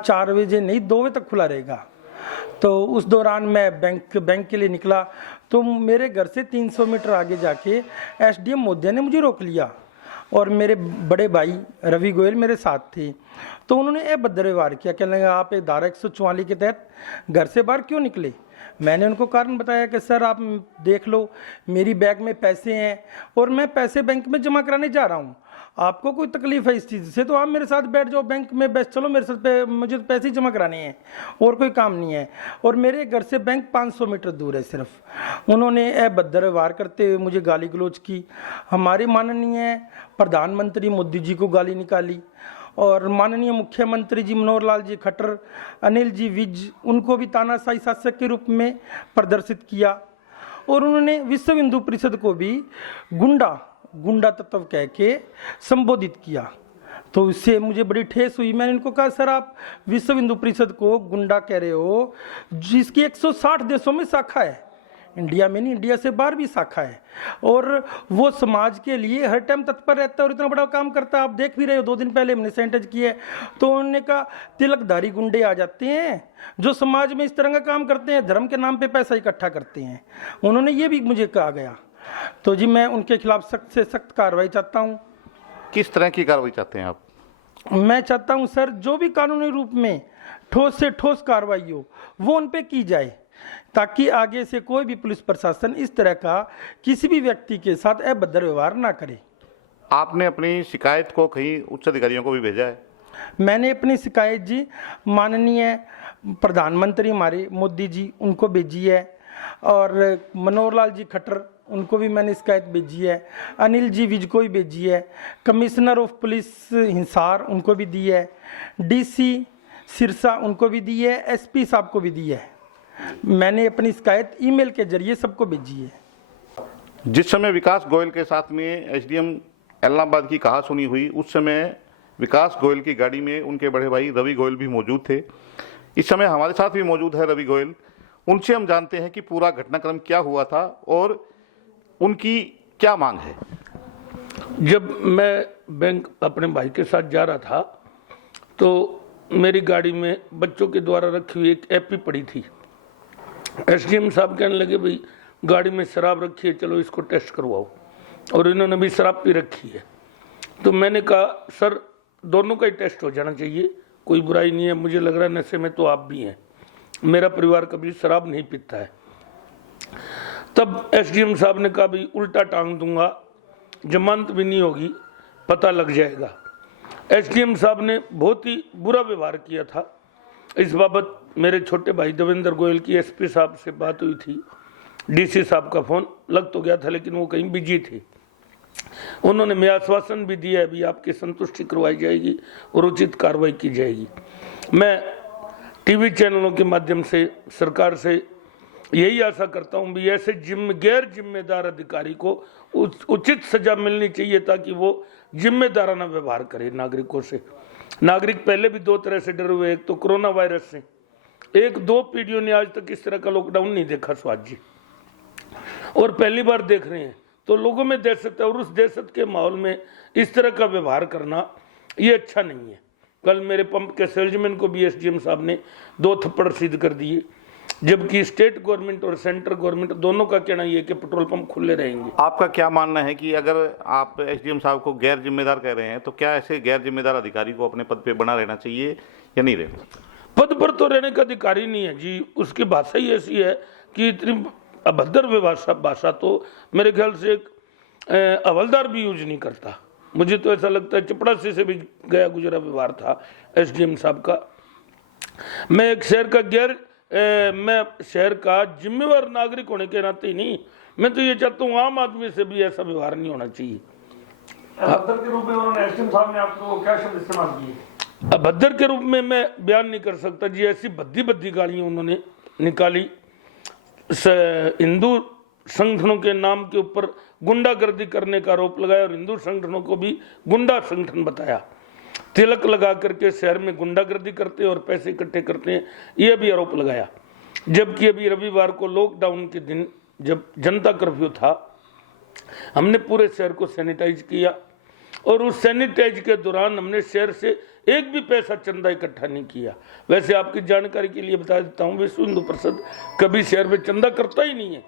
4 बजे नहीं 2 बजे तक खुला रहेगा। तो उस दौरान मैं बैंक के लिए निकला तो मेरे घर से 300 मीटर आगे जाके एसडीएम महोदय ने मुझे रोक लिया और मेरे बड़े भाई रवि गोयल मेरे साथ थे। तो उन्होंने अभद्र व्यवहार किया, कहने लगा आप एक धारा 144 के तहत घर से बाहर क्यों निकले। मैंने उनको कारण बताया कि सर आप देख लो मेरी बैग में पैसे हैं और मैं पैसे बैंक में जमा कराने जा रहा हूँ, आपको कोई तकलीफ है इस चीज़ से तो आप मेरे साथ बैठ जाओ बैंक में, बस चलो मेरे साथ मुझे तो पैसे ही जमा कराने हैं और कोई काम नहीं है। और मेरे घर से बैंक 500 मीटर दूर है सिर्फ। उन्होंने अभद्र व्यवहार करते हुए मुझे गाली गलौज की, हमारे माननीय प्रधानमंत्री मोदी जी को गाली निकाली और माननीय मुख्यमंत्री जी मनोहर लाल जी खट्टर, अनिल जी विज, उनको भी तानाशाही शासक के रूप में प्रदर्शित किया। और उन्होंने विश्व हिंदू परिषद को भी गुंडा तत्व कह के संबोधित किया। तो इससे मुझे बड़ी ठेस हुई। मैंने इनको कहा सर आप विश्व हिंदू परिषद को गुंडा कह रहे हो, जिसकी 160 देशों में शाखा है, इंडिया में नहीं इंडिया से बाहर भी शाखा है, और वो समाज के लिए हर टाइम तत्पर रहता है और इतना बड़ा काम करता है। आप देख भी रहे हो 2 दिन पहले हमने सैनिटाइज किया है। तो उन्होंने कहा तिलकधारी गुंडे आ जाते हैं जो समाज में इस तरह का काम करते हैं, धर्म के नाम पे पैसा इकट्ठा करते हैं। उन्होंने ये भी मुझे कहा गया। तो जी मैं उनके खिलाफ सख्त से सख्त कार्रवाई चाहता हूँ। किस तरह की कार्रवाई चाहते हैं आप? मैं चाहता हूँ सर जो भी कानूनी रूप में ठोस से ठोस कार्रवाई हो वो उन पे की जाए, ताकि आगे से कोई भी पुलिस प्रशासन इस तरह का किसी भी व्यक्ति के साथ अभद्र व्यवहार ना करे। आपने अपनी शिकायत को कहीं उच्च अधिकारियों को भी भेजा है? मैंने अपनी शिकायत जी माननीय प्रधानमंत्री हमारे मोदी जी उनको भेजी है और मनोहर लाल जी खट्टर उनको भी मैंने शिकायत भेजी है, अनिल जी विज को भी भेजी है, कमिश्नर ऑफ पुलिस हिसार उनको भी दी है, डीसी सिरसा उनको भी दी है, एसपी साहब को भी दी है। मैंने अपनी शिकायत ईमेल के जरिए सबको भेजी है। जिस समय विकास गोयल के साथ में एसडीएम एलनाबाद की कहासुनी हुई, उस समय विकास गोयल की गाड़ी में उनके बड़े भाई रवि गोयल भी मौजूद थे। इस समय हमारे साथ भी मौजूद है रवि गोयल। उनसे हम जानते हैं कि पूरा घटनाक्रम क्या हुआ था और उनकी क्या मांग है। जब मैं बैंक अपने भाई के साथ जा रहा था तो मेरी गाड़ी में बच्चों के द्वारा रखी हुई एक एपी पड़ी थी। एसडीएम साहब कहने लगे भाई गाड़ी में शराब रखी है, चलो इसको टेस्ट करवाओ, और इन्होंने भी शराब पी रखी है। तो मैंने कहा सर दोनों का ही टेस्ट हो जाना चाहिए, कोई बुराई नहीं है, मुझे लग रहा है नशे में तो आप भी हैं, मेरा परिवार कभी शराब नहीं पीता है। तब एसडीएम साहब ने कहा भाई उल्टा टांग दूंगा, जमानत भी नहीं होगी, पता लग जाएगा। एसडीएम साहब ने बहुत ही बुरा व्यवहार किया था। इस बाबत मेरे छोटे भाई देवेंद्र गोयल की एसपी साहब से बात हुई थी, डीसी साहब का फ़ोन लग तो गया था लेकिन वो कहीं बिजी थे। उन्होंने मैं आश्वासन भी दिया है भी आपकी संतुष्टि करवाई जाएगी और उचित कार्रवाई की जाएगी। मैं टीवी चैनलों के माध्यम से सरकार से यही आशा करता हूं भी ऐसे गैर जिम्मेदार अधिकारी को उचित सजा मिलनी चाहिए ताकि वो जिम्मेदाराना व्यवहार करे नागरिकों से। नागरिक पहले भी 2 तरह से डरे हुए, एक तो कोरोना वायरस से, 1-2 पीढ़ियों ने आज तक इस तरह का लॉकडाउन नहीं देखा स्वाद जी, और पहली बार देख रहे हैं। तो लोगों में दहशत है और उस दहशत के माहौल में इस तरह का व्यवहार करना ये अच्छा नहीं है। कल मेरे पंप के सेल्समैन को भी एसडीएम साहब ने 2 थप्पड़ सीध कर दिए, जबकि स्टेट गवर्नमेंट और सेंट्रल गवर्नमेंट दोनों का कहना यह है कि पेट्रोल पंप खुले रहेंगे। आपका क्या मानना है कि अगर आप एसडीएम साहब को गैर जिम्मेदार कह रहे हैं तो क्या ऐसे गैर जिम्मेदार अधिकारी को अपने पद पे बना रहना चाहिए या नहीं रहना? पद पर तो रहने का अधिकारी नहीं है जी, उसकी भाषा ही ऐसी है कि इतनी अभद्र भाषा तो मेरे ख्याल से एक हवलदार भी यूज नहीं करता। मुझे तो ऐसा लगता है चपड़ासी से भी गया गुजरा व्यवहार था एसडीएम साहब का। मैं एक मैं शहर का जिम्मेवार नागरिक होने के नाते ही नहीं, मैं तो ये चाहता हूँ आम आदमी से भी ऐसा व्यवहार नहीं होना चाहिए। अभद्र के रूप में उन्होंने एसडीएम साहब ने आपको क्या शब्द इस्तेमाल किए? अभद्र के रूप में मैं बयान नहीं कर सकता जी, ऐसी भद्दी गालियां उन्होंने निकाली। हिंदू संगठनों के नाम के ऊपर गुंडागर्दी करने का आरोप लगाया और हिंदू संगठनों को भी गुंडा संगठन बताया। तिलक लगा करके शहर में गुंडागर्दी करते हैं और पैसे इकट्ठे करते हैं, यह भी आरोप लगाया। जबकि अभी रविवार को लॉकडाउन के दिन जब जनता कर्फ्यू था, हमने पूरे शहर को सैनिटाइज किया और उस सैनिटाइज के दौरान हमने शहर से एक भी पैसा चंदा इकट्ठा नहीं किया। वैसे आपकी जानकारी के लिए बता देता हूँ, विश्व हिंदू परिषद कभी शहर में चंदा करता ही नहीं है।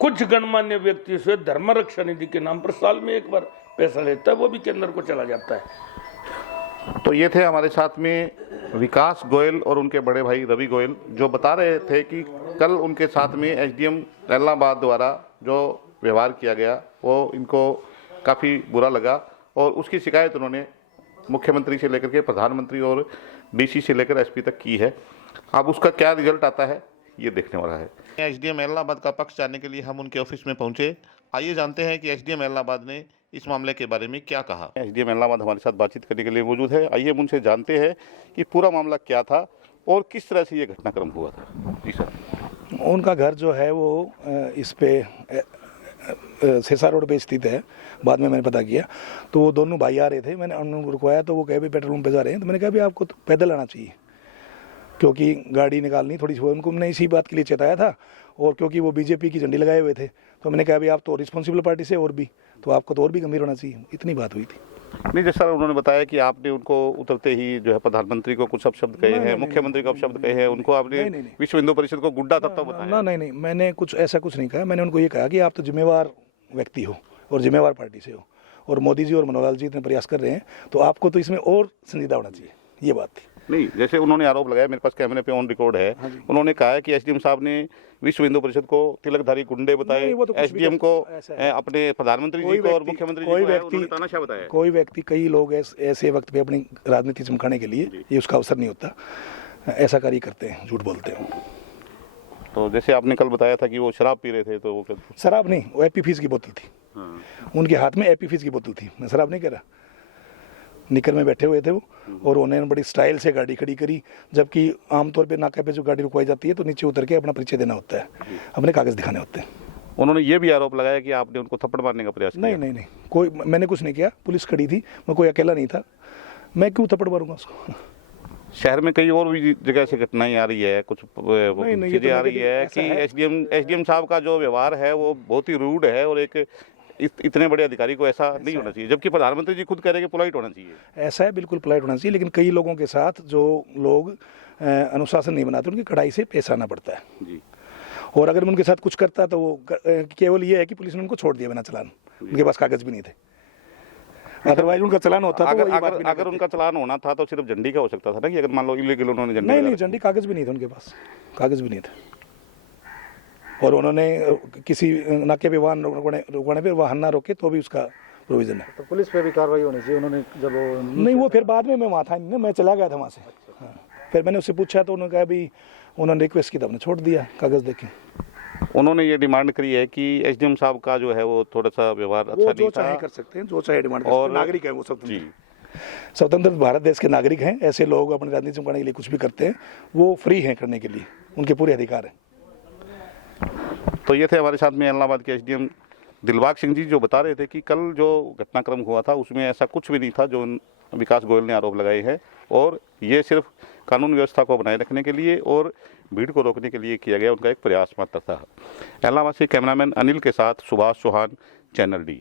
कुछ गणमान्य व्यक्तियों से धर्म रक्षा निधि के नाम पर साल में एक बार पैसा लेता है, वो भी केंद्र को चला जाता है। तो ये थे हमारे साथ में विकास गोयल और उनके बड़े भाई रवि गोयल, जो बता रहे थे कि कल उनके साथ में एसडीएम इलाहाबाद द्वारा जो व्यवहार किया गया वो इनको काफ़ी बुरा लगा और उसकी शिकायत उन्होंने मुख्यमंत्री से लेकर के प्रधानमंत्री और डीसी से लेकर एसपी तक की है। अब उसका क्या रिजल्ट आता है ये देखने वाला है। एसडीएम इलाहाबाद का पक्ष जानने के लिए हम उनके ऑफिस में पहुंचे। आइए जानते हैं कि एसडीएम इलाहाबाद ने इस मामले के बारे में क्या कहा। एसडीएम इलाहाबाद हमारे साथ बातचीत करने के लिए मौजूद है। आइए हम उनसे जानते हैं कि पूरा मामला क्या था और किस तरह से ये घटनाक्रम हुआ था। जी सर। उनका घर जो है वो इस पे सेसा रोड पे स्थित है। बाद में मैंने पता किया तो वो दोनों भाई आ रहे थे, मैंने उनको रुकवाया तो वो कहे भी पेट्रोल पंप पे जा रहे हैं, तो मैंने कहा भी आपको तो पैदल आना चाहिए क्योंकि गाड़ी निकालनी थोड़ी सी, उनको मैंने इसी बात के लिए चेताया था। और क्योंकि वो बीजेपी की झंडी लगाए हुए थे तो मैंने कहा भी आप तो रिस्पॉन्सिबल पार्टी से और भी, तो आपको तो और भी गंभीर होना चाहिए। इतनी बात हुई थी। नहीं जैसा उन्होंने बताया कि आपने उनको उतरते ही जो है प्रधानमंत्री को कुछ अपशब्द कहे हैं, मुख्यमंत्री को अपशब्द कहे हैं, उनको आपने विश्व हिंदू परिषद को गुड्डा तत्व बताया। नहीं, मैंने कुछ ऐसा कुछ नहीं कहा। मैंने उनको ये कहा कि आप तो जिम्मेवार व्यक्ति हो और जिम्मेवार पार्टी से हो और मोदी जी और मनोहर जी इतने प्रयास कर रहे हैं तो आपको तो इसमें और संजीदा होना चाहिए, ये बात थी। नहीं, जैसे उन्होंने आरोप लगाया, मेरे पास कैमरे पे ऑन रिकॉर्ड है। उन्होंने कहा है कि एसडीएम साहब ने विश्व हिंदू परिषद को तिलकधारी गुंडे बताए, एसडीएम को अपने प्रधानमंत्री जी को और मुख्यमंत्री जी को तानाशाह बताया। कोई व्यक्ति, कई लोग ऐसे वक्त पे अपनी राजनीति चमकाने के लिए, ये उसका अवसर नहीं होता, ऐसा कार्य करते हैं, झूठ बोलते हैं। तो जैसे आपने कल बताया था कि वो शराब पी रहे थे, तो वो शराब नहीं, वो एपी फीस की बोतल थी। उनके हाथ में एपी फीस की बोतल थी, मैं शराब नहीं कह रहा। निकर में बैठे हुए थे वो और उन्होंने बड़ी स्टाइल से गाड़ी खड़ी करी, जबकि आमतौर पे नाके पे जो गाड़ी रुकवाई जाती है तो नीचे उतर के अपना परिचय देना होता है, अपने कागज दिखाने होते हैं। उन्होंने ये भी आरोप लगाया कि आपने उनको थप्पड़ मारने का प्रयास किया। नहीं, कोई, मैंने कुछ नहीं किया, पुलिस खड़ी थी, मैं कोई अकेला नहीं था, मैं क्यों थप्पड़ मारूंगा उसको। शहर में कई और भी जगह से घटनाएं आ रही है, कुछ चीजें आ रही है कि एसडीएम साहब का जो व्यवहार है वो बहुत ही रूड है और एक इतने बड़े अधिकारी को ऐसा नहीं होना चाहिए, जबकि प्रधानमंत्री जी खुद कह रहे हैं कि पोलाइट होना चाहिए। ऐसा है, बिल्कुल पोलाइट होना चाहिए, लेकिन कई लोगों के साथ जो लोग अनुशासन नहीं बनाते उनकी कड़ाई से पेश आना पड़ता है जी। और अगर मैं उनके साथ कुछ करता तो वो केवल ये है कि पुलिस ने उनको छोड़ दिया बिना चालान, उनके पास कागज भी नहीं थे, अदरवाइज उनका चालान होता। अगर उनका चालान होना था तो सिर्फ झंडी का हो सकता था ना, कि अगर मान लो इलीगल उन्होंने झंडी। नहीं, झंडी, कागज भी नहीं थे उनके पास, कागज भी नहीं थे। और उन्होंने किसी नाके पे वाहन रुकवाने पे वाहन ना रोके तो भी उसका प्रोविजन है। तो पुलिस पे भी कार्रवाई होनी चाहिए। उन्होंने जब नहीं, वो फिर बाद में, मैं वहाँ था नहीं, मैं चला गया था वहाँ से। हाँ। फिर मैंने उससे पूछा तो उन्होंने कहा भी उन्होंने रिक्वेस्ट की तो हमने छोड़ दिया, कागज देखे। उन्होंने ये डिमांड करी है कि एसडीएम साहब का जो है वो थोड़ा सा व्यवहार अच्छा नहीं था। जो चाहे कर सकते हैं, जो चाहे डिमांड कर सकते हैं, नागरिक है वो, स्वतंत्र भारत देश के नागरिक हैं। ऐसे लोग अपनी राजनीति चमकाने के लिए कुछ भी करते हैं, वो फ्री हैं करने के लिए, उनके पूरे अधिकार हैं। तो ये थे हमारे साथ में इलाहाबाद के एसडीएम दिलबाग सिंह जी, जो बता रहे थे कि कल जो घटनाक्रम हुआ था उसमें ऐसा कुछ भी नहीं था जो विकास गोयल ने आरोप लगाए हैं, और ये सिर्फ कानून व्यवस्था को बनाए रखने के लिए और भीड़ को रोकने के लिए किया गया उनका एक प्रयास मात्र था। इलाहाबाद से कैमरामैन अनिल के साथ सुभाष चौहान, चैनल डी।